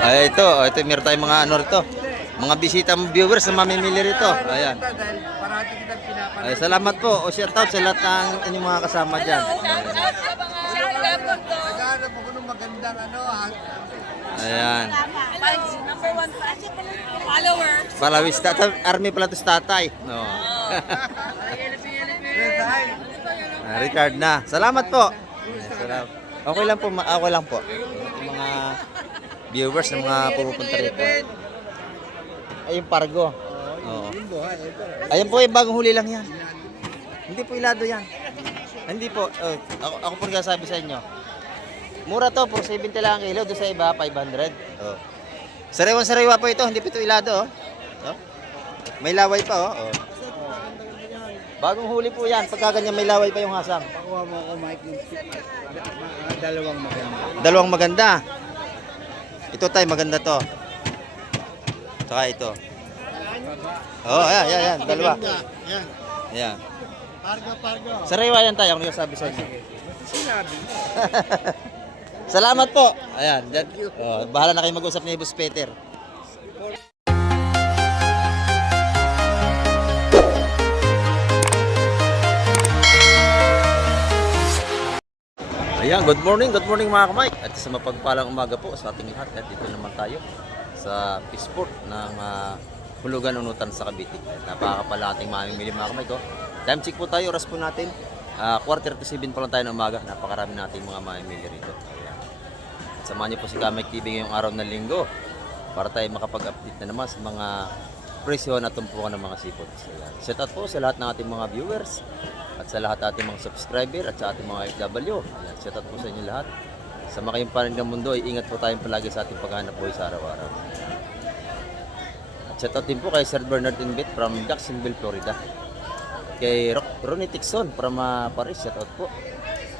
Ay, ito meron tayong mga ano rito. Mga bisita viewers na mamimili rito. Ayan. Ay, salamat po. O shout out sa lahat ng inyong mga kasama diyan. Naghahanap ako ng magandang ano. Ayan. Number 1 followers. Palawis army pala to tatay. No. Richard na. Salamat po. Salamat. Okay lang po, okay lang po. Yung mga viewers ng mga pupunta rito. Ay, yung Pargo. Oo. Ayun po, yung bagong huli lang yan. Hindi po ilado yan. Hindi po. Ako po nagsasabi sa inyo. Mura to, 470 lang ang kilo. Doon sa iba, 500. Oh. Sariwan-sariwa po ito. Hindi po ito ilado. Oh. May laway pa. Oh. Bagong huli po yan. Pagka ganyan may laway pa yung hasang. Pakuha mo ako, Mike, yung dalawang maganda. Dalawang maganda. Ito tayo, maganda to. Saka ito. Oh, ayan. Dalawa. Yan. Ayan. Pargo. Sariwa yan tayo. Ang nagsasabi sa inyo. Sinabi. Salamat po. Ayan. Oh, bahala na kayo mag-usap ni Boss Peter. Ayan, good morning mga kamay. At sa mapagpalang umaga po sa ating lahat. At dito naman tayo sa Peaceport ng Hulugan Unutan sa Cavite. Napakapala ating mamimili mga kamay ko. Time check po tayo, oras po natin. 4:37 pa lang tayo ng umaga. Napakarami nating mga mamimili rito. Ayan. At samahan niyo po si Kamek TV ngayong araw ng linggo para tayo makapag-update na naman sa mga presyo at tumpukan ng mga seafoods. Ayan. Shout out po sa lahat ng ating mga viewers at sa lahat ating mga subscriber at sa ating mga FW. Ayan. Shout out po sa inyo lahat. Sa makayong panig ng mundo, ingat po tayong palagi sa ating paghahanap buhay sa araw-araw. At shout out din po kay Sir Bernard Inbit from Jacksonville, Florida. Kay Ronnie Tixon from Paris, shout out po.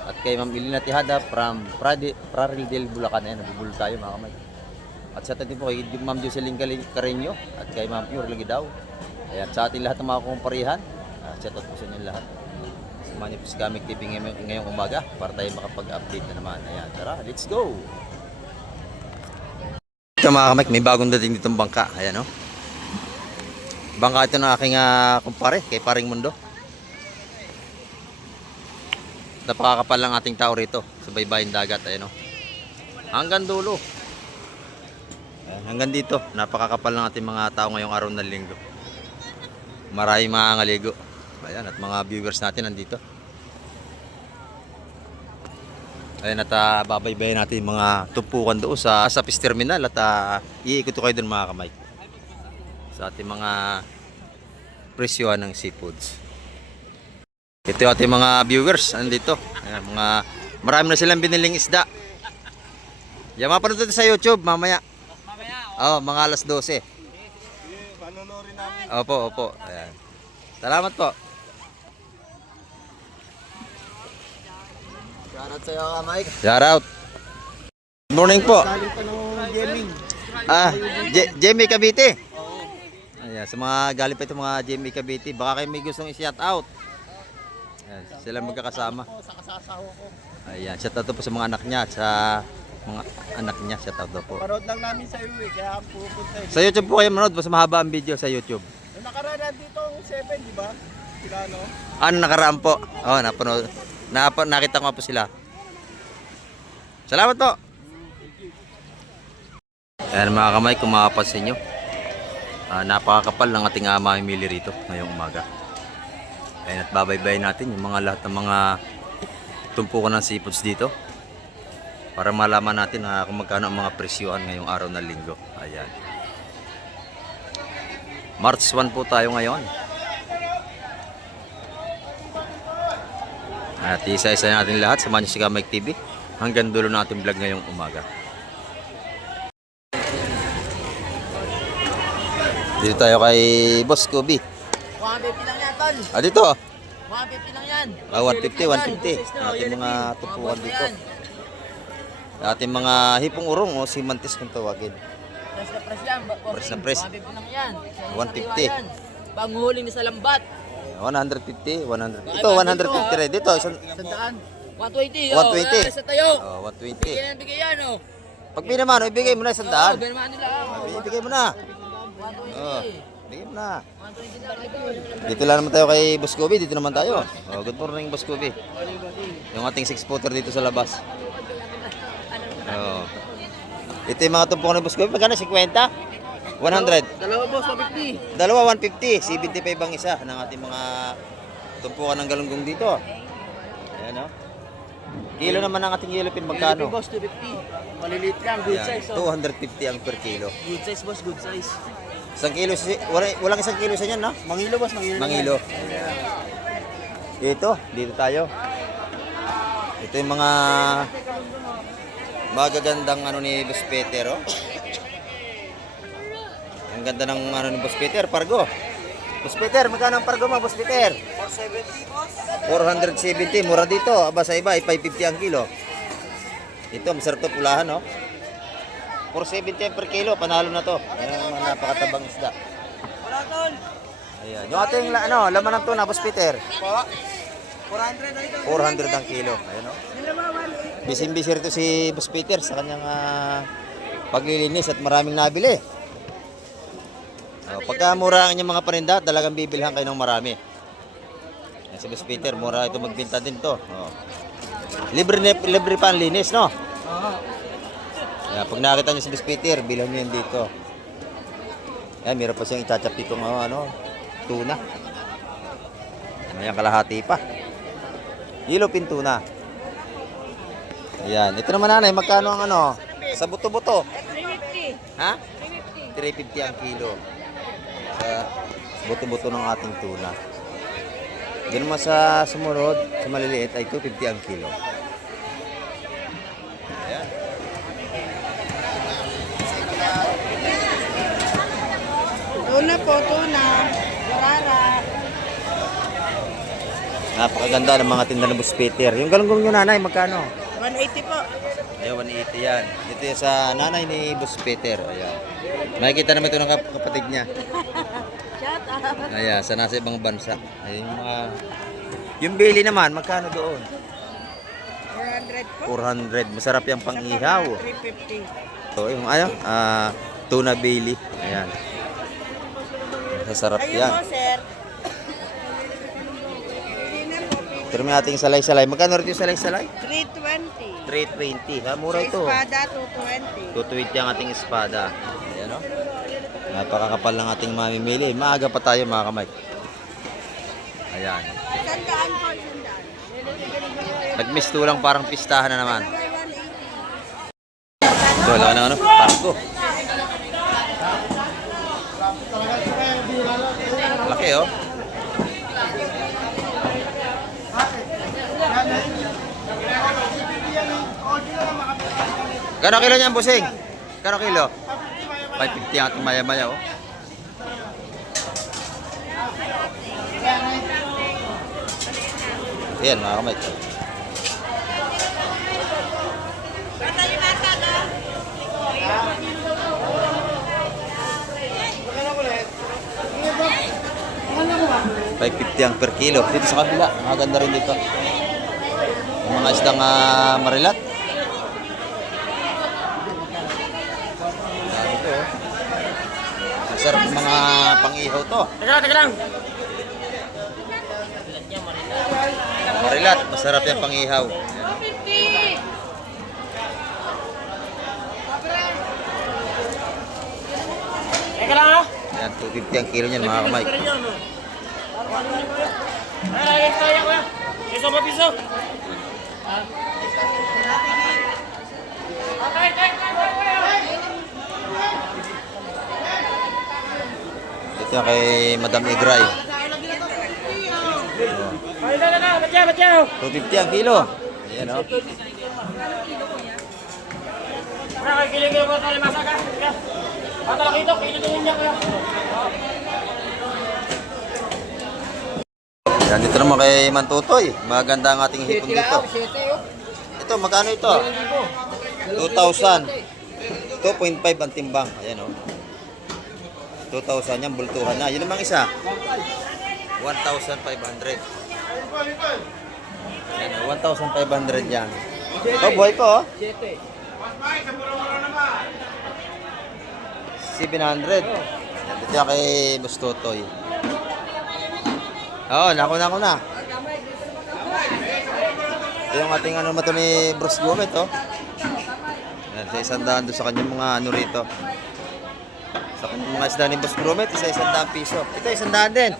At kay Ma'am Elena Tejada from Praridel, Bulacan. Ayan, nabubulo tayo mga kamay. At shout out din po kay Ma'am Jocelyn Carreño at kay Ma'am Pure Lagidao. Ayan, sa ating lahat ng mga kumparihan, shout out po sa inyo lahat. Samahan niyo po si Kamek TV ngayong umaga para tayo makapag-update na naman. Ayan, tara, let's go! Ito mga Kamek, may bagong dating ditong bangka. Ayan o. Bangka ito ng aking kumpare, kay Paring Mundo. Napakakapal lang ating tao rito sa baybayin dagat. Ayan o. Hanggang dulo. Ayan, hanggang dito, napakakapal lang ating mga tao ngayong araw ng linggo. Maraming mga ngaligo. Ayan, at mga viewers natin nandito. Ayan, at babaybayin natin mga tumpukan doon sa Fish Terminal at iikot ko kayo doon mga kamay sa ating mga presyohan ng seafoods. Ito yung ating mga viewers nandito. Ayan, marami na silang biniling isda. Yan, mapanood ito sa YouTube mamaya. Mga alas 12. Panonorin namin. Opo. Ayan. Salamat po. Shoutout sa'yo ka, Mike. Shout out. Good morning po. Galing pa ng gaming. Jamie Cavite. Ayan, sa mga galing pa ito mga Jamie Cavite, baka kayo may gustong i-shout out. Ayan, sila magkakasama. Sa kasasawa ko. Ayan, shout out po sa mga anak niya at sa mga anak niya, shout out po. Parood lang namin sa iyo kaya pupunta eh. Sa YouTube po kayo manood, mas mahaba ang video sa YouTube. Yung nakaraan dito ang 7, di ba? Sila no? Ano nakaraan po? Napanood. Nakita ko po sila. Salamat po. Ayan mga kamay, kung makapansin nyo, napakakapal ng ating mamimili rito ngayong umaga. Ayan, at babaybayin natin yung mga lahat ng mga tumpukan ng seafoods dito para malaman natin kung magkano ang mga presyoan ngayong araw ng linggo. Ayan. March 1 po tayo ngayon. At isa-isa natin lahat. Samahan niyo si Kamek TV hanggang dulo ng ating vlog ngayong umaga. Dito tayo kay Boss Kobe. 150 lang yan, tol. Dito. 150 lang yan. 150. Ating mga tupuan dito. Ating mga hipong urong o simantis kung tawagin. Press na press yan. Press na press. 150 lang yan. 150. Panghuling na sa lambat. 150, 100. Ito 150 rin. Dito isang 100. 120. 120. Sa tayo. 120. Bigyan, oh. Pag pinamano, ibigay mo na 100. Benmaan nila. Ibigay mo na. Oh, ibigay mo na. Dito lang naman tayo kay Boss Kobe. Dito naman tayo. Oh, good morning, Boss Kobe. Yung ating 6-footer dito sa labas. Oh. Ito yung mga tumpok ni Boss Kobe. Magkano? 50? 100? Dalawa boss, 150. Dalawa, 150. 75 ang isa ng ating mga tumpukan ng galunggong dito. Ayan, oh. Kilo naman ang ating yellowfin, magkano? Boss, 250. Maliliit lang, good Ayan, size. Oh. 250 ang per kilo. Good size boss, good size. Isang kilo, walang isang kilo sa yan, no? Mangilo boss, mangilo. Mangilo. Dito tayo. Ito yung mga magagandang ano ni Boss Peter, oh. Ang ganda ng ano ni Boss Peter, pargo. Boss Peter, magkano ang pargo mo, Boss Peter? 470 boss. 470, mura dito. Aba sa iba, 550 ang kilo. Ito, masarap to pulahan, no? 470 per kilo, panalo na to. Ayan ang mga napakatabang isda. Wala tol. Ayan. Yung ating laman ng tuna, Boss Peter. 400 na ito. 400 ang kilo. Ayan, no? Busy-busy rito si Boss Peter sa kanyang paglilinis at maraming nabili. Pagka mura ang inyong mga paninda, talagang bibilhan kayo ng marami. Yan si Boss Peter, mura ito magbinta din to. Oh. Libre pa ang linis, no? Yan, pag nakita niyo si Boss Peter, bilhan niyo yan dito. Yan, meron pa siyang itachap dito ng tuna. Ayan, kalahati pa. Yellowfin tuna. Ayan, ito naman nanay, magkano ang sa buto-buto? 350. Ha? 350 ang kilo. Sa buto-buto ng ating tuna. Yan naman sa sumunod, sa maliliit ay 250 ang kilo. Ayan. Tuna po, tuna. Rara. Napakaganda ng mga tinda ng Boss Peter. Yung galunggong nyo nanay, magkano? 180 po. Ayan, 180 yan. Ito yung sa nanay ni Boss Peter. Ayan. Makikita naman ito ng kapatid niya. Shut up. Ayan, sa nasa ibang bansa. Ayan yung mga... Yung bili naman, magkano doon? 400 po. 400. Masarap yung pang-ihaw. 350. So, yung tuna Bailey. Ayan. Masarap Ayun yan. po, sir. Pero may ating salay-salay. Magkano rin yung salay-salay? 320. 320. Ha, mura ito. Espada, 220. 220 ang ating espada. Ayan, o. Napakakapal ng ating mamimili. Maaga pa tayo, mga kamay. Ayan. Sandaan po, sandaan. Nag-miss lang, parang pistahan na naman. Ito, wala ka ng parko. Laki, oh. Gano kilo niyan, busing? Gano kilo? 550 ang ating maya-maya, oh. Ayan, mga kamay. $550 ang per kilo. Dito sa kabila, maganda rin dito. Yung mga isdang marilat. Ito, oh. Masarap yung mga pang-ihaw to. Teka lang. Marilat, masarap yung pang-ihaw. Teka lang ha. Ayan, 250 ang kilo niyan, mga kamay. Ay, kaya ko yan. Piso ba piso? Ito yung kay Madam Igray. Ay, na. Batya. 250 ang kilo. Ayan, oh. Ay, kiling ko sa limasa ka. Bata lang ito, kiling niya ko. Yan, dito naman kay Mantutoy. Maganda ang ating hipon dito. Ito, magkano ito? 2,000. 2.5 ang timbang. Ayan, oh. 2,000 yan, bultuhan na. Yun namang isa. 1,500. Ayan, 1,500 yan. Oh, buhay ko, oh. 700. Dito yan kay Boss Totoy. Oo, nako na. Ito yung ating ano ba ito ni Bruce Gomez, oh. Yan, sa 100 doon sa kanyang mga ano rito. Sa kanyang mga isda ni Boss Gomez, isa 100 piso. Ito 100 din.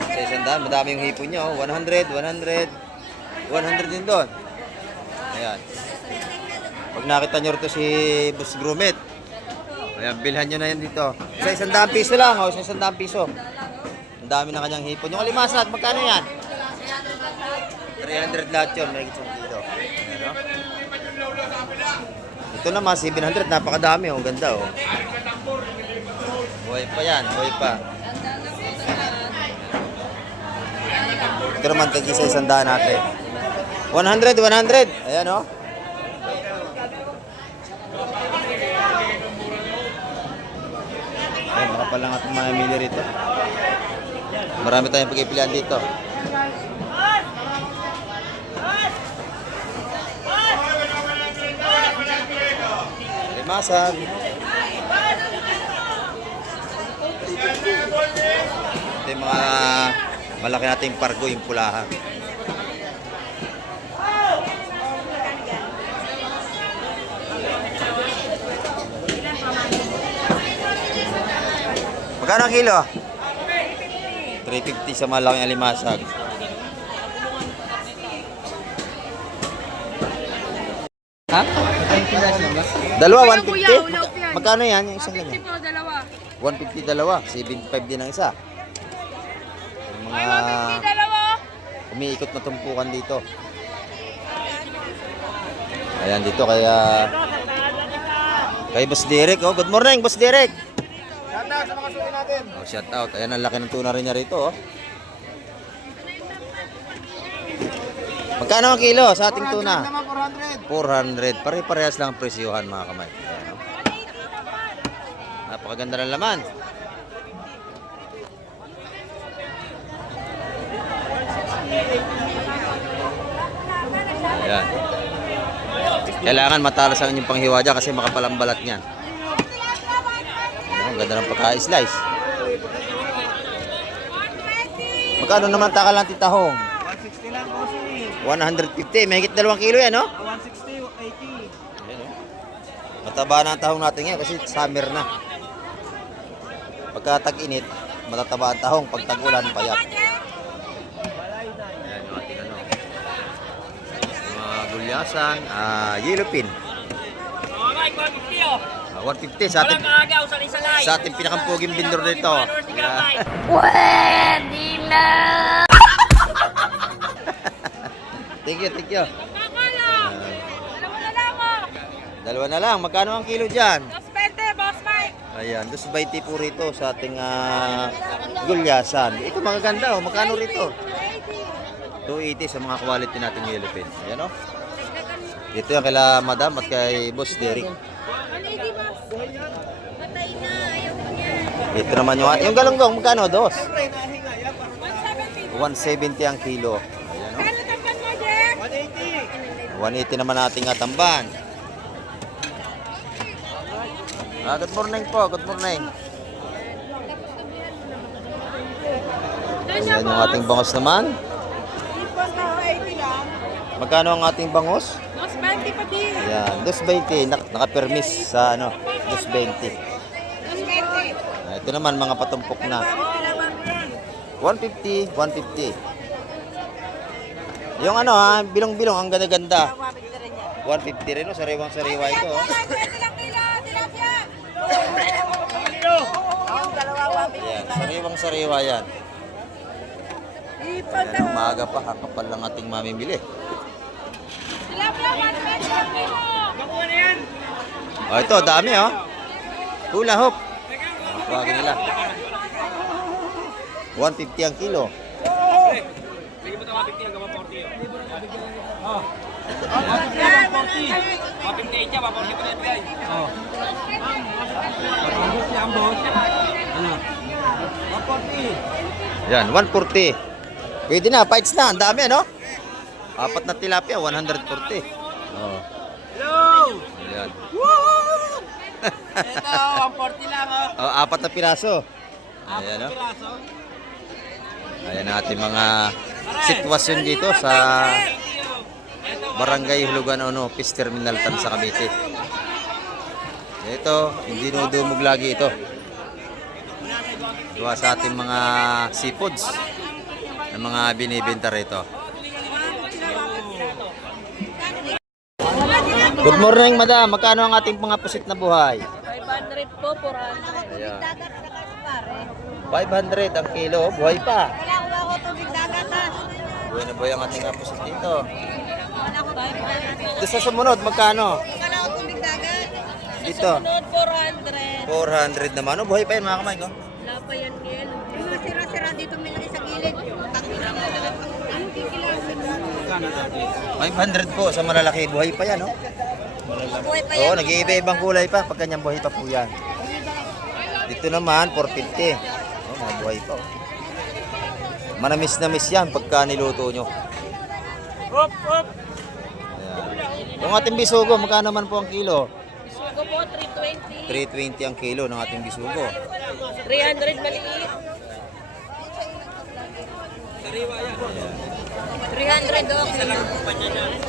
Sa 100, madami yung hipon niya, oh. 100 din doon. Ayan. Pag nakita nyo rito si Boss Grumit, ayan, bilhan nyo na yan dito. Sa 100 piso lang, oh, sa 100 piso. Ang dami na kanyang hipon. Yung alimasag, magkano yan? 300 lahat yun, may gitsong dito. Ayan, oh. Ito naman, 700, napakadami, oh, ganda, oh. Buhay pa yan, buhay pa. Ito naman, tag-isa 100 natin. 100. Ayan, oh. Ay, makapal lang at mamili rito. Marami tayong pagpipilian dito. Masag. Ito yung mga malaki nating pargo, yung pulahan. Magkano ang kilo? 350 sa malaking alimasag. Ha? Dalawa, 150? Magkano yan? Yung isang ganyan? 150 dalawa. 75 din ang isa. Yung mga umiikot na tumpukan dito. Ayan dito kaya kay Boss Derek. Oh, good morning, Boss Derek. Shout out sa mga suki natin. Oh, shout out. Ayan ang laki ng tuna rin niya rito, oh. Magkano ang kilo sa ating tuna? 400. Pare-parehas lang ang presyohan, mga kamay. Ayan, oh. Napakaganda ng laman. Ayan. Kailangan matalas ang inyong panghiwa dyan kasi makapal ang balat niyan. Ang ganda ng pagka-slice. Magkano naman takal ng titahong? 160 lang po si. 150. Mahigit 2 kilo yan, no? 160, 80. Ayan, oh. Mataba na ang tahong natin ngayon kasi summer na. Pagka tag-init, matataba ang tahong. Pag tag-ulan, payat. Ayan yung ating ano. Mga gulyasan, yellow pin. 150 sa ating sa ating pinakampuging vendor dito. Yeah. Pwede na! Thank you. Dalawa na lang. Magkano ang kilo dyan? 220, Boss Mike. Ayan, 220 po rito sa ating gulyasan. Ito mga ganda, oh. Magkano rito? 280 sa mga quality natin yellow pin. Ayan, oh. Ito yung kila Madam at kay Boss Derek. Ito naman yung galunggong, magkano? 2? 170 ang kilo. Ayan, oh. 180 naman ating atamban. Good morning po, good morning. Ayan yung ating bangos naman. Magkano ang ating bangos? 220 pa din. Ayan, 220. Naka-permis sa ano, 220. 220. Ito naman mga patumpok na. 150, 150. Yung ano ha, bilong-bilong, ang ganda-ganda. 150 rin, oh. Sariwang-sariwa ito. Oh. Ayan, sariwang-sariwa yan. Ayan, umaga pa, kapal lang ating mamimili. Oh, ito, dami oh. Hula hoop. Tawagin nila. 150 ang kilo. Yan, 140. Pwede na, fights na. Ang dami, ano? 4 na tilapia, 140. Oh. Hello! Yan. Ayan. Ito, 140 lang oh. Oh, 4 na piraso. Ayan, no? Piraso. Ayan ang ating mga sitwasyon dito sa Barangay Hulugan Ono, Peace Terminal Tan sa Cavite. Ito, hindi dinudumog lagi ito. Gawa sa ating mga seafoods na mga binibenta rito. Good morning, madam. Magkano ang ating mga pusit na buhay? 500 po, 400. Ayan. 500 ang kilo, buhay pa. Wala ko ako tubig dagat ha. Buhay na buhay ang ating mga pusit dito. Wala ko 500. Ito sa sumunod, magkano? Wala ko tubig dagat. Dito. Sunod, 400. 400 naman. Oh, buhay pa yun mga kamay ko. Wala pa yan, Gil. Yung mga sira-sira dito may laki sa gilid. Takbo lang ako. Anong kikilang? 500 po sa malalaki, buhay pa yan, oh. Buhay pa yan. Oo, nag-iiba-ibang kulay pa pag kanyang buhay pa po yan. Dito naman, 450. Oh, mga buhay pa, oh. Manamis na miss yan pagka niluto nyo. Hop, hop. Ayan. Yung ating bisugo, magkano naman po ang kilo? Sugo po, 320. 320 ang kilo ng ating bisugo. 300 maliit. 300 do.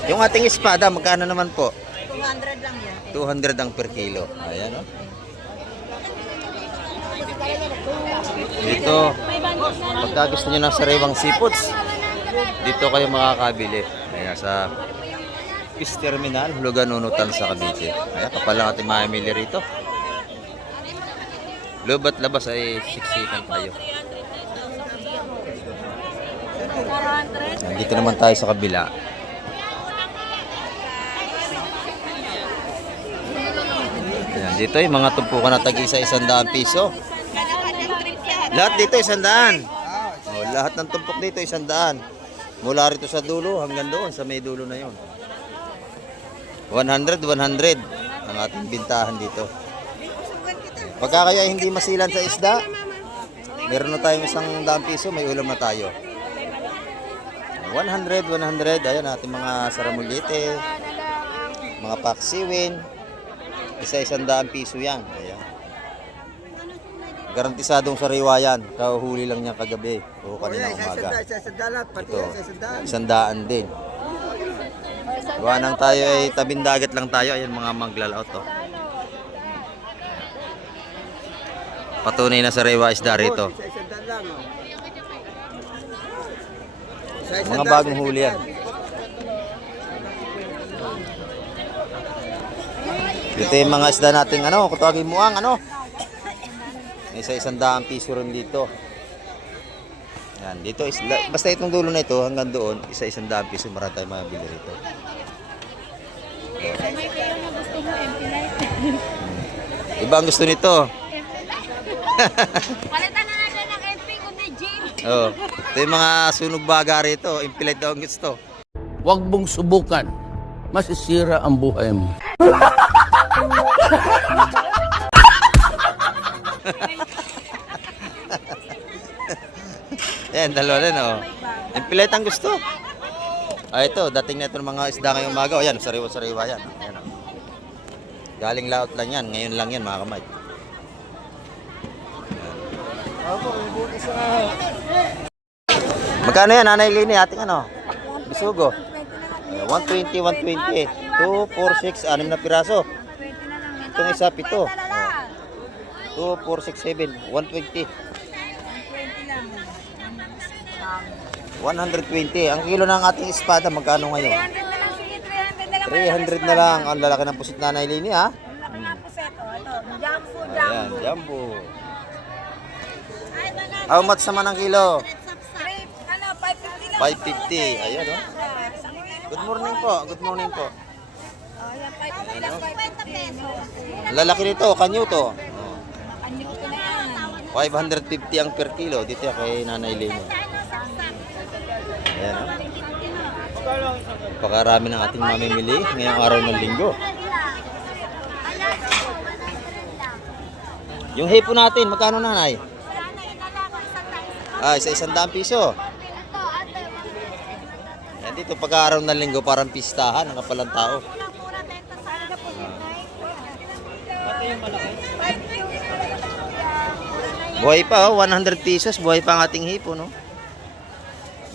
Yung ating espada, magkano naman po? 200 lang yan. 200 ang per kilo. Ayan, oh. Dito, pagka gusto nyo ng sariwang seafoods, dito kayo makakabili. Ayan, sa Peace Terminal, Hulugan Unutan sa Cavite. Ayan, kapal lang ating mamimili rito. Loob at labas ay siksikan tayo. 400. Ayan, dito naman tayo sa kabila. Ayan, dito yung mga tumpukan na tag-isa 100 piso. Kanya-kanyang trip yan. Lahat dito 100. Oh, lahat ng tumpok dito 100. Mula rito sa dulo hanggang doon sa may dulo na 'yon. 100 ang ating bintahan dito. Pagka kayo ay hindi masilan sa isda, meron na tayong 100 piso, may ulam na tayo. 100, ayan ating mga saramulite, mga paksiwin, isa 100 piso yan. Ayan. Garantisadong sariwa yan, kahuhuli lang niya kagabi o kanina umaga. Ito, 100 din. Gawa nang tayo ay tabing dagat lang tayo, ayan mga maglalaot to. Patunay na sariwa isda rito. Mga bagong huli yan. Dito yung mga isda nating ano, kung tawagin mo ang ano. May isa 100 piso rin dito. Yan, dito isda, basta itong dulo na ito hanggang doon, isa 100 piso, marami tayong mabili rito. Iba ang gusto nito. Palitan na natin ng MP kundi Jeep. Oh, ito yung mga sunog baga rito, impilate daw ang gusto. Huwag mong subukan. Masisira ang buhay mo. Yan, dalawa rin, oh. Impilate ang gusto. Ah, ito, dating na ito ng mga isda ngayong umaga. Oh, yan, sariwa-sariwa yan. Ayan, oh. Galing laot lang yan. Ngayon lang yan, mga kamay. Magkano yan, Nanay Lini? Ating ano? Bisugo. 120, 120. 2, 4, 6, 6 na piraso. Itong isa, 7. 2, 4, 6, 7. 120. 120. Ang kilo ng ating espada, magkano ngayon? 300 na lang, sige, 300 na lang. 300 na lang. Ang lalaki ng pusit Nanay Lini, ha? Laki nga po seto. Ito, jumbo, Ayan, jumbo. jumbo. Ay, banana. How much naman ang kilo? Trip, ano, 550 lang. 550. Ayan, oh. Good morning po. Good morning po. Oh, yan, 550 lang, 550 pesos. Ang lalaki nito, kanyo to. Kanyo ko na yan. 550 ang per kilo. Dito yan kay Nanay Lini. Ayan, oh. Pakarami ng ating mamimili ngayong araw ng linggo. Yung hipo natin, magkano Nanay? Ah, isa 100 piso. Yan dito pagka araw ng linggo parang pistahan, ang kapalang tao. Buhay pa, oh. 100 pesos. Buhay pa ang ating hipo, no?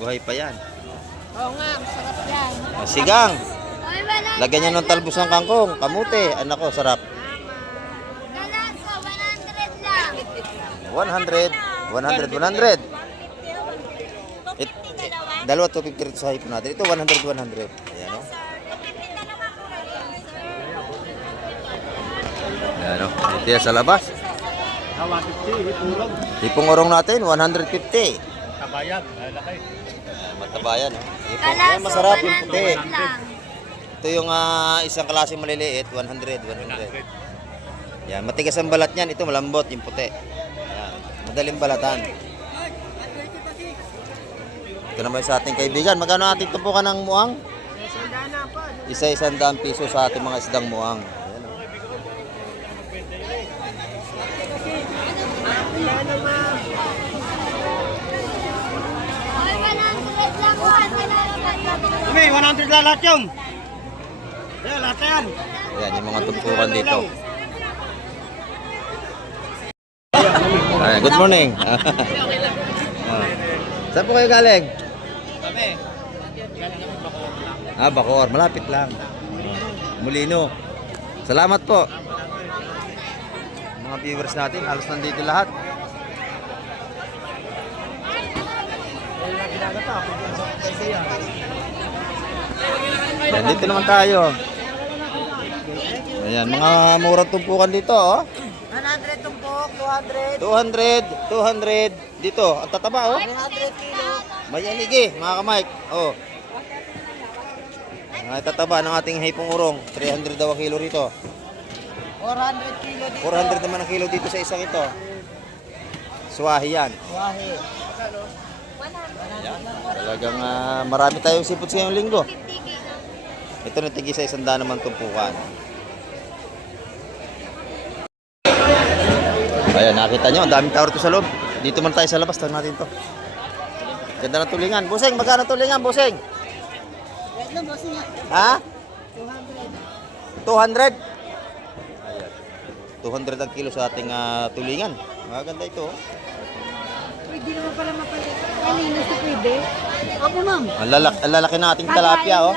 Buhay pa yan. Oo nga, masarap yan. Sigang. Lagyan niya ng talbos ng kangkong. Kamute. Anak ko, sarap. Galanso, 100 lang. 100. 100. Dalawa 250 rito sa hipo natin. Ito 100. Ayan, no? Ayan, no? Ito yan sa labas. 150, Hipong urong natin, 150. Kabayan, laki. Matabayan, no? Hipong, yan, Galanso, masarap yung puti. 100 lang. Ito yung isang klase maliliit, 100. Yan, matigas ang balat niyan. Ito malambot yung puti. Yan, madaling balatan. Ito naman sa ating kaibigan. Magkano ating tumpukan ng muang? Isa-100 piso sa ating mga isdang muang. Ayan, oh. Ay, 100 lang po. Kami, 100 lang lahat yun. Yeah, lahat yan. Ayan, yung mga tumpukan dito. Ayan, good morning. Saan po kayo galing? Kami. Bacoor. Malapit lang. Molino. Salamat po. Mga viewers natin, halos nandito lahat. Ayan, dito naman tayo. Ayan, mga murang tumpukan dito, oh. 100 tumpok, 200. 200. Dito, ang tataba, oh. 300 kilo. May anigi, mga kamike. Oh. Ang tataba ng ating hipong urong. 300 daw ang kilo rito. 400 kilo dito. 400 naman ang kilo dito sa isang ito. Suwahi yan. Wahe. Ayan. Talagang marami tayong sipot sa ngayong linggo. Ito na tigi sa 100 naman tumpukan. Ayan, nakita nyo, ang daming tao rito sa loob. Dito man tayo sa labas, tawag natin to. Ganda ng tulingan. Buseng, magkano tulingan, Buseng? Ano, boss niya? Ha? 200. 200? Ayan. 200 ang kilo sa ating tulingan. Maganda ito. Oh. Pwede naman pala mapalit. Kanina si pwede. Opo, ma'am. Ang lalaki ng ating tilapia, oh.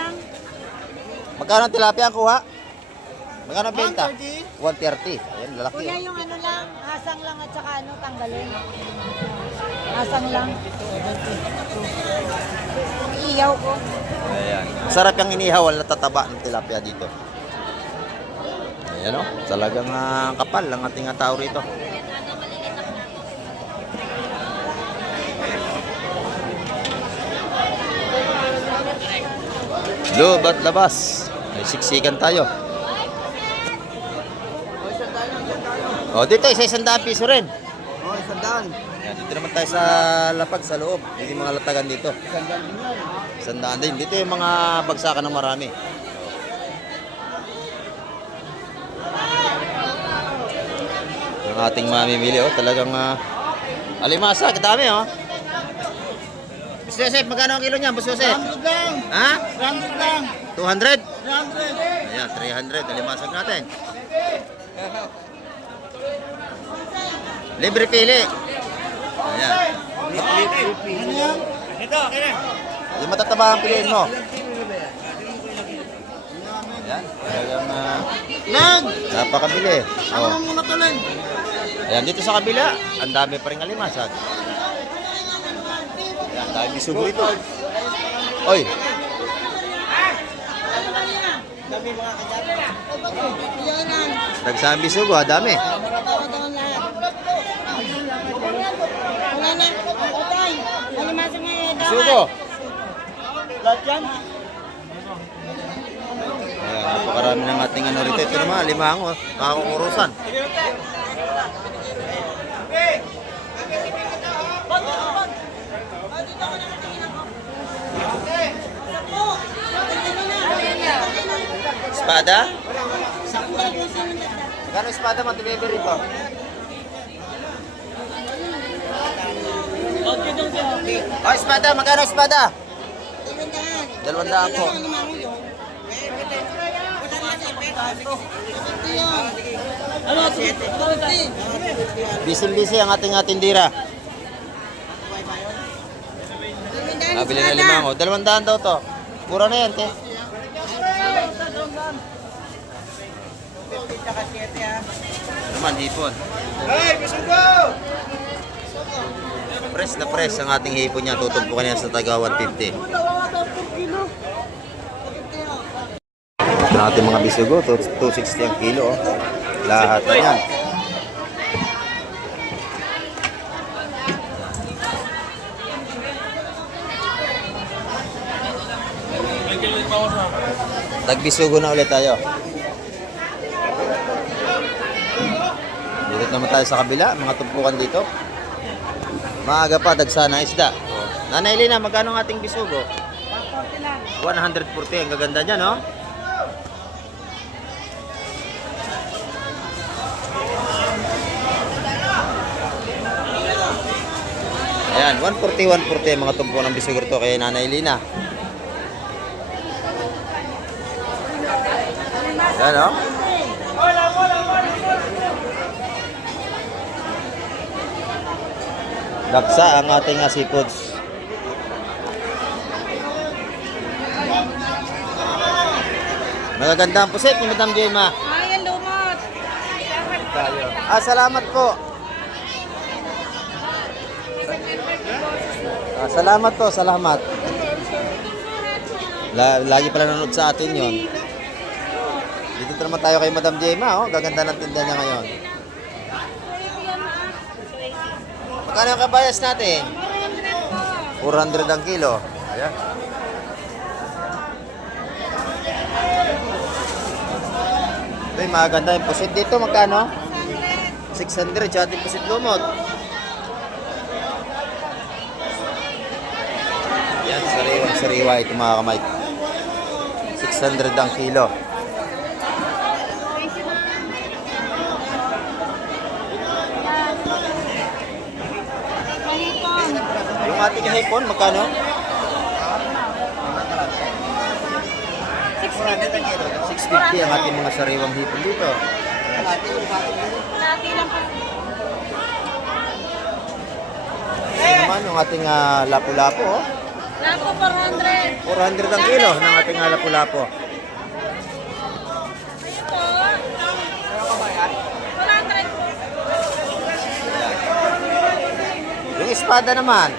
Magkano ang tilapia ang kuha? Magkano ang benta? 130. Ayan, lalaki. Kuya, Oh. yung ano lang, asang lang at saka ano, tanggalin. Asang lang. Iyaw ko. Ayan. Sarap yung inihaw, ang natataba ng tilapia dito. Ayan, oh. Talagang kapal ang ating tao rito. Loob at labas. Ay, siksikan tayo. Dito, isa-100 piso rin. 100. Yan, dito naman tayo sa lapag, sa loob. Hindi mga latagan dito. 100 din. Dito yung mga bagsakan ng marami. Ang ating mamimili, oh. Talagang alimasa, kadami, oh. Boss Joseph, magkano ang kilo niyan, Boss Joseph? 100 lang. Ha? 100 lang. 200? 100. Ayan, 300. Alimasag natin. Libre pili. Ayan. Ano yan? Ito, kaya. Yung matataba ang piliin mo. Ayan. Talagang Lag! napakabili. Ano Oh. muna to, Lag? Ayan, dito sa kabila, ang dami pa rin alimasag. Ayan, dami sugo ito. Oy. Nagsambi sugo, dami. Wala na. Otay. Alimasa nga yung dawan. Sugo. Lahat yan? Ayan, napakarami ng ating ano rito. Ito naman, limango, kakakurusan. Espada? Magkano espada matibebe rito? Oh, espada, magkano espada? 200 po. Busy ang ating tindira. Nabili na limango. 200 daw to. Mura na yan, te. Naman, hipon. Press na press ang ating hipon niya. Tutumpukan niya sa taga 150. Ito na ating mga bisugo. 260 ang kilo. Oh. Lahat na yan. Tagbisugo na ulit tayo. Dito naman tayo sa kabila. Mga tumpukan dito. Maaga pa, dagsana isda. Nanay Lina, magkano ang ating bisugo? 140. Ang gaganda niya, no? Ayan, 140 mga tumpukan ng bisugo to kay Nanay Lina. Ayan, no? Daksa ang ating seafoods. Magaganda ang pusit ni Madam Gemma. Ay, ang lumot. Salamat po. Salamat po, salamat. Lagi pala nanonood sa atin yon. Dito naman tayo kay Madam Gemma, oh. Gaganda ng tinda niya ngayon. Magkano yung kabayas natin? 400 ang kilo. Ayan. Ito yung maganda yung pusit dito. Magkano? 600. Tsaka yung pusit lumot. Yan, sariwa ito mga kamay. 600 ang kilo. Yung ating hipon, magkano? 650 ang ating mga sariwang hipon dito. Ito naman yung ating lapu-lapu. Oh. Lapo, 400. 400 ang kilo ng ating lapu-lapu. Yung espada naman,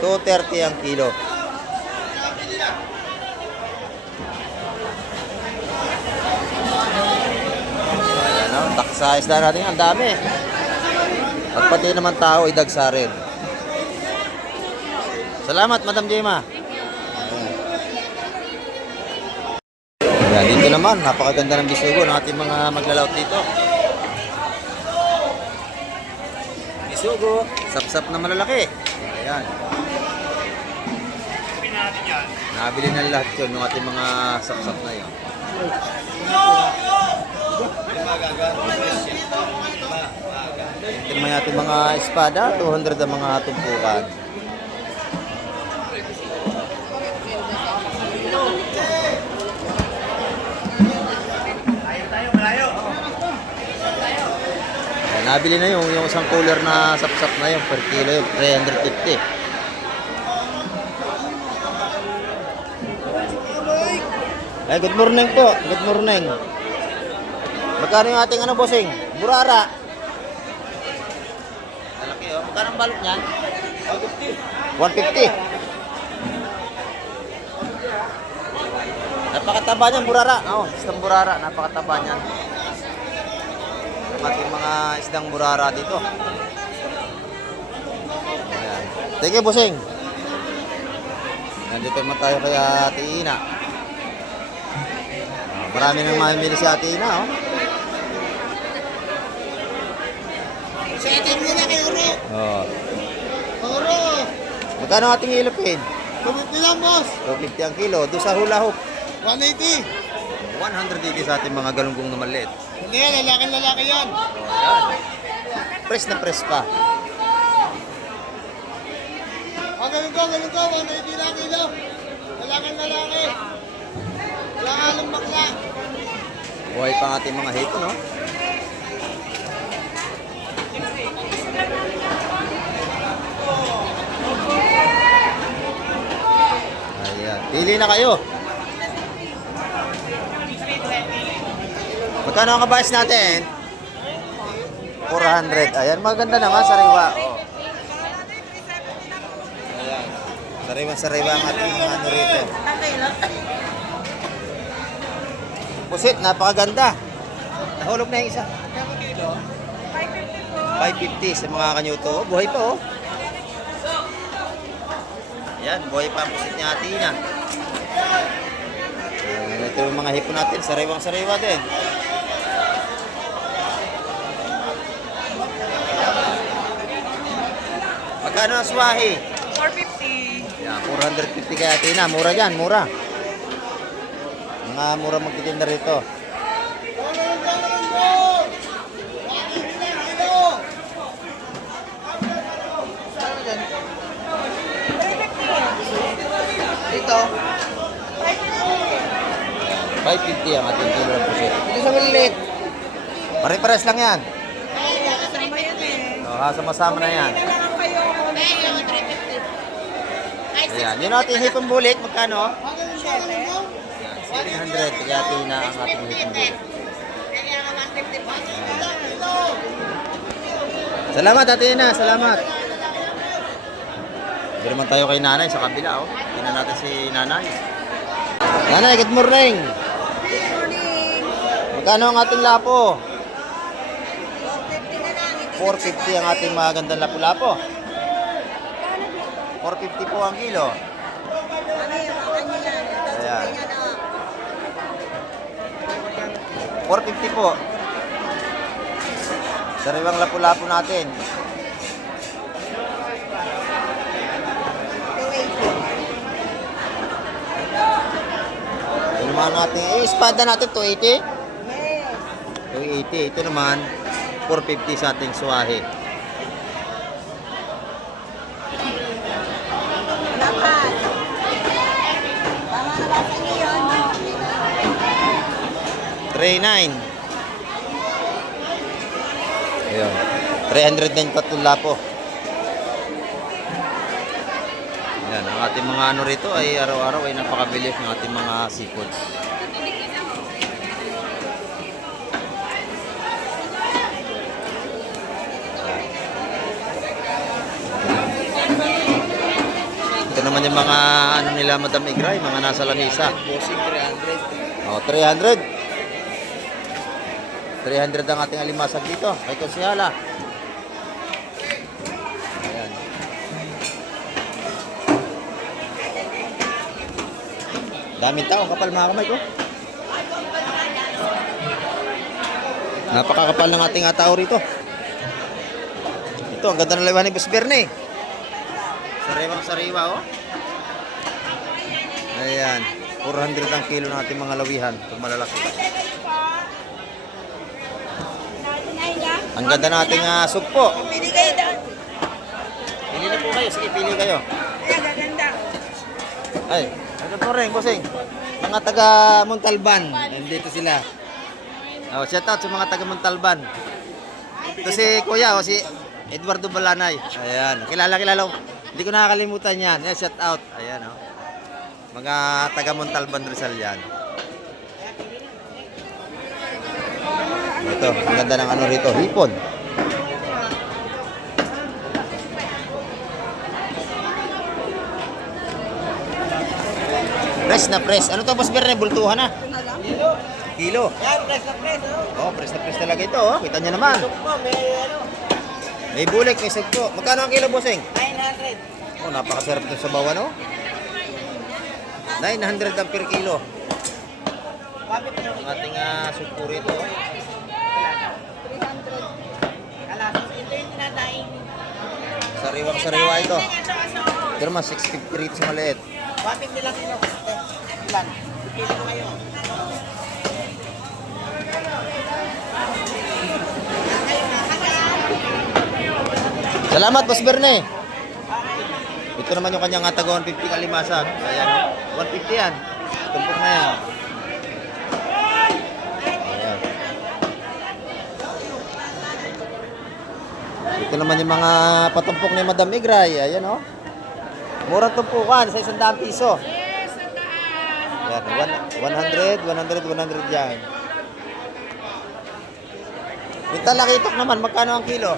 230 ang kilo. Ayan, no? Taksa isda natin, ang dami. At pati naman tao, idagsa rin. Salamat, Madam Gemma. Ayan, dito naman, napakaganda ng bisugo ng ating mga maglalaot dito. Bisugo, sapsap na malalaki. Ayan. Nabili na lahat yun ng ating mga sapsap na yun. Ito naman ating mga espada, 200 ang mga tumpukan. Nabili na yung isang cooler na sapsap na yung per kilo yung 350. Ay, good morning po. Good morning. Magkano yung ating bossing? Burara. Malaki oh. Magkano ang balot niyan? 150. Napakataba niyan, burara. Oo, isang burara. Napakataba niyan. Ating mga isdang burara dito. Ayan. Thank you, bossing. Nandito naman tayo kay Ate Ina. Marami nang mamimili si Ate Ina, oh. Sa atin muna kay Uro. Oh. Uro. Magkano ating ilupin? 250 lang, boss. 250 ang kilo. Doon sa hula hoop. 180. 180 sa ating mga galunggong na maliit. Hindi yan, lalaki yan. Ayan. Press na press pa. Ganun ko, 180 lang kilo. Lalaki. Buhay pa ang ating mga hipon, no? Ayan. Pili na kayo. Magkano ang kabayas natin? 400. Ayan, maganda naman, sariwa. Oh. Ayan. Sariwa-sariwa ang ating mga ano rito. Pusit, napakaganda. Nahulog na yung isa. 550 sa mga kanyuto. Oh, buhay pa, oh. Ayan, buhay pa ang pusit ni Ate Ina. Ayan, ito yung mga hipon natin. Sariwang-sariwa din. Magkano ang swahe? 450. Yan, 450 kaya Ate Ina. Mura dyan, mura. Mga mura magtitinda rito. Dito. 550 ang ating kilo ng pusit. Dito sa maliit. Pare-pares lang yan. Kasama yan eh. Oh, sama-sama na yan. Kailangan kayo. Ayan, yun ating hipon bulik. Magkano? 7. 700 kaya Ate Ina ang ating hipon bulik. Salamat Ate Ina, salamat. Hindi naman tayo kay nanay sa kabila, oh. Tingnan natin si nanay. Nanay, good morning. Good morning. Magkano ang ating lapo? 450 na lang. 450 ang ating magandang lapu-lapo. 450 po ang kilo. Ano yan? Ayan. 450 po. Sariwang lapu-lapo natin. 280. Ito naman natin. Eh, espada natin 280. Yes. 280. Ito naman 450 sa ating suwahe. Lapat. Tama na ba sa inyo yun? 39. Ayun. 300 din tatlong lapo. Yan, ang ating mga ano rito ay araw-araw ay napakabilis ng ating mga seafoods. Ito naman yung mga ano nila Madam Igray, mga nasa lamisa. Bossing 300. Oh, 300. 300 ang ating alimasag dito. Kay Konsihala. Ayan. Daming tao, kapal mga kamay ko. Napakakapal ng ating tao rito. Ito, ang ganda ng liwan ni Boss Berne. Sariwang sariwa, oh. Ayan. 400 ang kilo ng ating mga lawihan. Pag malalaki. Ang ganda nating sugpo. Pili kayo doon. Pili na po kayo. Sige, pili kayo. Ayan, gaganda. Ay, ito po rin, bossing. Mga taga Montalban. Nandito sila. Oh, shout out sa mga taga Montalban. Ito si Kuya, si Eduardo Balanay. Ayan, kilala. Hindi ko nakakalimutan yan. Yan, shout out. Ayan, oh. Mga taga Montalban Rizal yan. Ito, ang ganda ng ano rito, hipon. Press na press. Ano to, Boss Berne? Bultuhan na. Kilo. Yan, press na press. Oh, press na press talaga ito, oh. Kita nyo naman. May bulik, may sugpo. Magkano ang kilo, bossing? 900. Oh, napakasarap ito sa bawan, oh. 900 ang per kilo. Ang ating sugpo rito, oh. 300. Alas, ito yung tinadaing. Sariwang-sariwa ito. Ito naman, 650 rito sa maliit. 150 lang kilo. Ilan? Pili mo kayo. Salamat, Boss Berne. Ito naman yung kanyang taga 150 kalimasag. Ayan, oh. 150 yan. Tumpok na yan. Ito naman yung mga patumpok ni Madam Igray. Ayan oh. Murang tumpukan sa 100 piso. Yan, 100 yan. Yung talakitok naman, magkano ang kilo?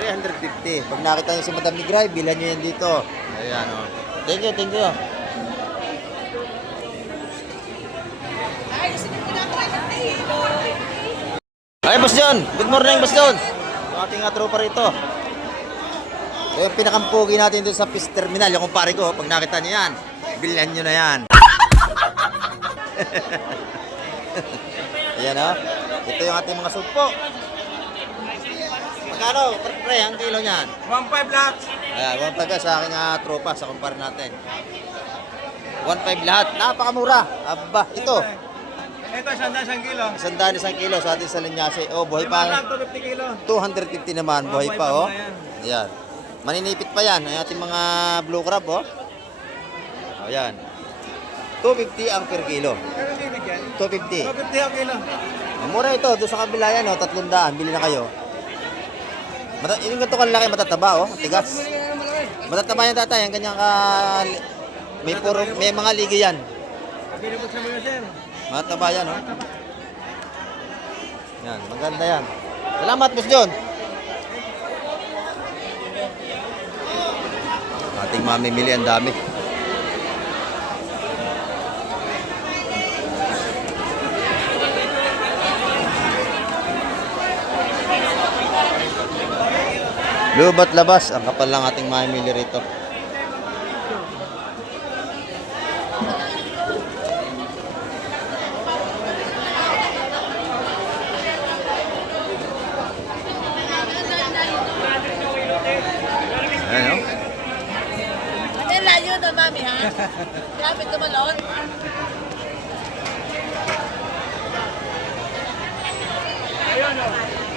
350. Pag nakita nyo si Madam Igray, bilhan nyo yan dito. Ayan oh. Thank you. Ay, Boss John. Good morning, Boss John. Yung ating tropa rito. Yung pinakampugi natin doon sa Peace Terminal. Yung kumpare ko, pag nakita nyo yan, bilhan nyo na yan. Ayan oh. Ito yung ating mga sugpo. Magkano? Pre, ang kilo niyan? 1.5 lahat. Ayan, 1.5 sa aking tropa, sa kumpare natin. 1.5 lahat. Napakamura. Aba, ito. Ito, 100 kilo. 100 kilo sa ating sa linyase. Oh, buhay pa. 250 kilo. 250 naman, buhay pa oh. Ayan. Maninipit pa yan, ang ating mga blue crab oh. Ayan. 250 ang per kilo. 250. 250 ang kilo. Mura ito, doon sa kabila yan oh, 300. Bili na kayo. Yung ganito kalaki, matataba oh, tigas. Matataba yan tatay, ang ganyang may mga ligi yan. Pinipot sa mga sir. Matataba yan oh. Yan, maganda yan. Salamat, Boss John. Ating mamimili, ang dami. Lubat labas, ang kapal lang ating mamimili rito. Ayan, oh. Ang layo na, mami, ha? Kapit tumalon.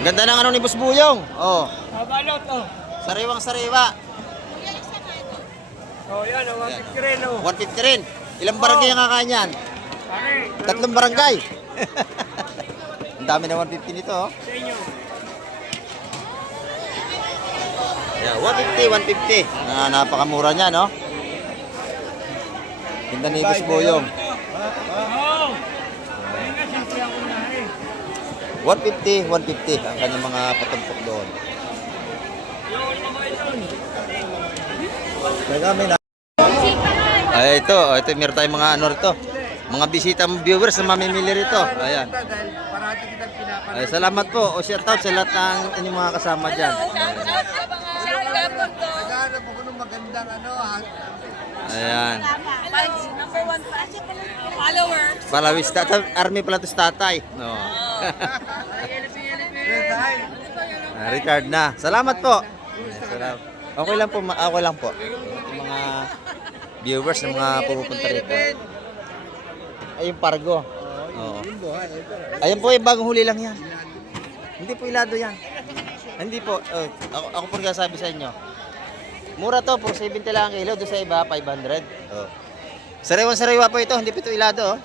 Ganda ng ano ni Boss Buyong. Oh, Balot, oh. sariwang sariwa. Oh, yan, 150 rin, oh. 150 rin. Ilang barangay ang kakain yan? Pare, 3 barangay. Ang dami na 150 nito, oh. sa inyo. Yeah, 150. Napakamura niya, no? Tinda ni Boss Buyong. Oh! Ayun nga, simple ako na eh. 150 ang kanyang mga patumpok doon. Ay, ito meron tayong mga ano rito. Mga bisita viewers na mamimili rito. Ayan. Ay, salamat po. O shout out sa lahat ng inyong mga kasama dyan. Naghanap ako ng magandang Ayan. number 1 pa. Follower. Palawis tatay. Army pala to sa tatay. No. Richard na. Salamat po. Salamat. Okay lang po. Okay lang po. Yung mga viewers na mga pupunta rito. Ay, yung Pargo. Oo. Ayun po, yung bagong huli lang yan. Hindi po ilado yan. Hindi po. Ako po nagsasabi sa inyo. Mura to, po 70 lang ang kilo. Doon sa iba, 500. Oh. Sariwa po ito. Hindi po ito ilado.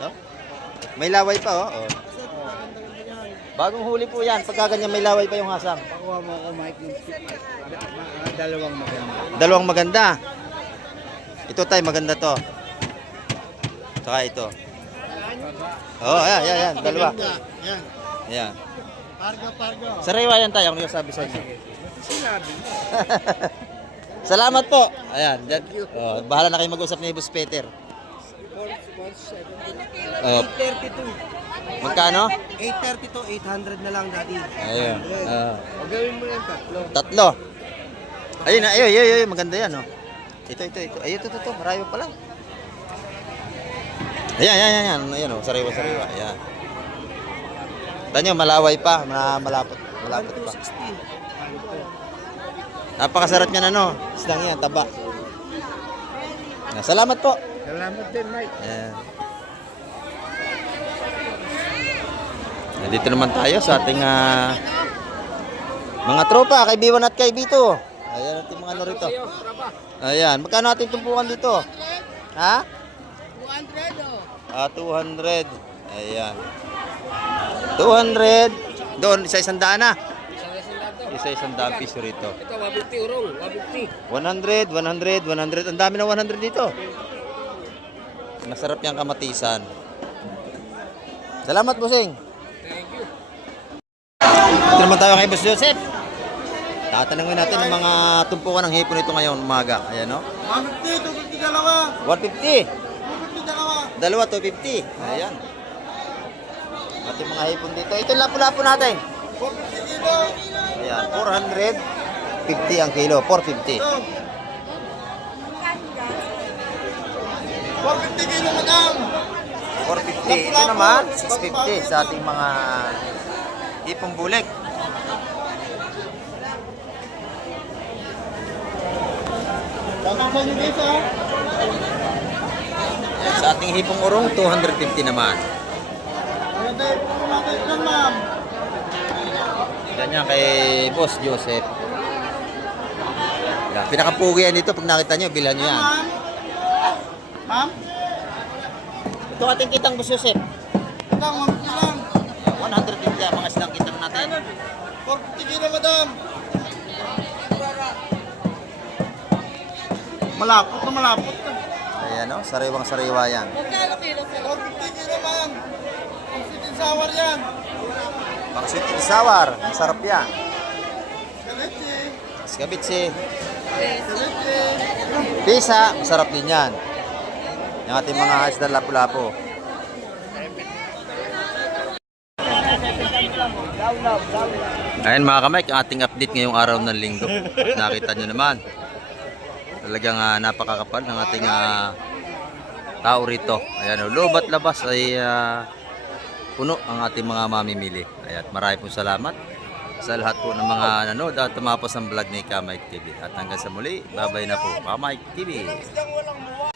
Oh. May laway pa. Oh. Bagong huli po yan. Pagka ganyan may laway pa yung hasang. Pakuha mo ako, Mike, dalawang maganda. Dalawang maganda. Ito tayo, maganda to. Saka ito. Oh, ayan. Dalawa. Yan. Ayan. Pargo. Sariwa yan tayo. Ang sabi sa inyo. Sinabi. Salamat po. Ayan. Oh, bahala na kayo mag-usap ni Boss Peter. 832. Magkano? 832, 800 na lang, daddy. Ayun. Gawin mo yan, tatlo. 3. Ayun. Maganda yan, oh. Ito. Ayun, ito. Marami pa lang. Ayan. Ayan, oh. Sariwa. Ayan. Tanyo, malaway pa. Malapot pa. Napakasarap niyan, ano. Islang yan, taba. Salamat po. Salamat din, Mike. Ayan. Nandito naman tayo sa ating mga tropa, kay B1 at kay B2. Ayan natin mga ano rito. Ayan, magkano natin tumpukan dito? Ha? 200 200. Ayan. 200. Doon, isa-100 na. isa isang daan piso rito. Ito, 150 urong, 150. 100, 100, 100. Ang dami na 100 dito. Masarap yung kamatisan. Salamat, Bossing. Thank you. Ito naman tayo kay Boss Joseph. Tatanungin natin ang mga tumpukan ng hipon nito ngayon umaga. Ayan, no? 150, 250 dalawa. 150. 250 dalawa. Dalawa, 250. Ayan. Ating mga hipon dito. Ito yung lapu-lapu natin. 450 kilo. Ayan, 450 ang kilo. 450. 450 kilo, madam. 450. Ito naman, 650 sa ating mga hipong bulik. Tatang sa inyo guys, ha? Ayan, sa ating hipong urong, 250 naman. Ayan tayo, puro natin yan, ma'am. Ganyan kay Boss Joseph. Yan, pinakapugi yan dito. Pag nakita nyo, bilhan nyo yan. Ma'am? Ma'am? Ito ating kitang Boss Joseph. Madam, 150 lang. 150 ang mga silang kitang natin. 450 kilo, madam. Malapot na malapot ka. Ayan, no? Sariwang-sariwa yan. 450 kilo, ma'am. Ang sweet and sour yan. Pang sweet and sour. Masarap yan. Kalichi. Skabitsi. Kalichi. Pisa. Masarap din yan. Yung ating mga isda lapu-lapu. Ayan mga kamay, ang ating update ngayong araw ng linggo. Nakita nyo naman. Talagang napakakapal ng ating tao rito. Ayan, loob at labas ay puno ang ating mga mamimili. Ayan, marami pong salamat sa lahat po ng mga nanood at tumapos ang vlog ni Kamay TV. At hanggang sa muli, babay na po, Kamay TV. Isdang walang muwa.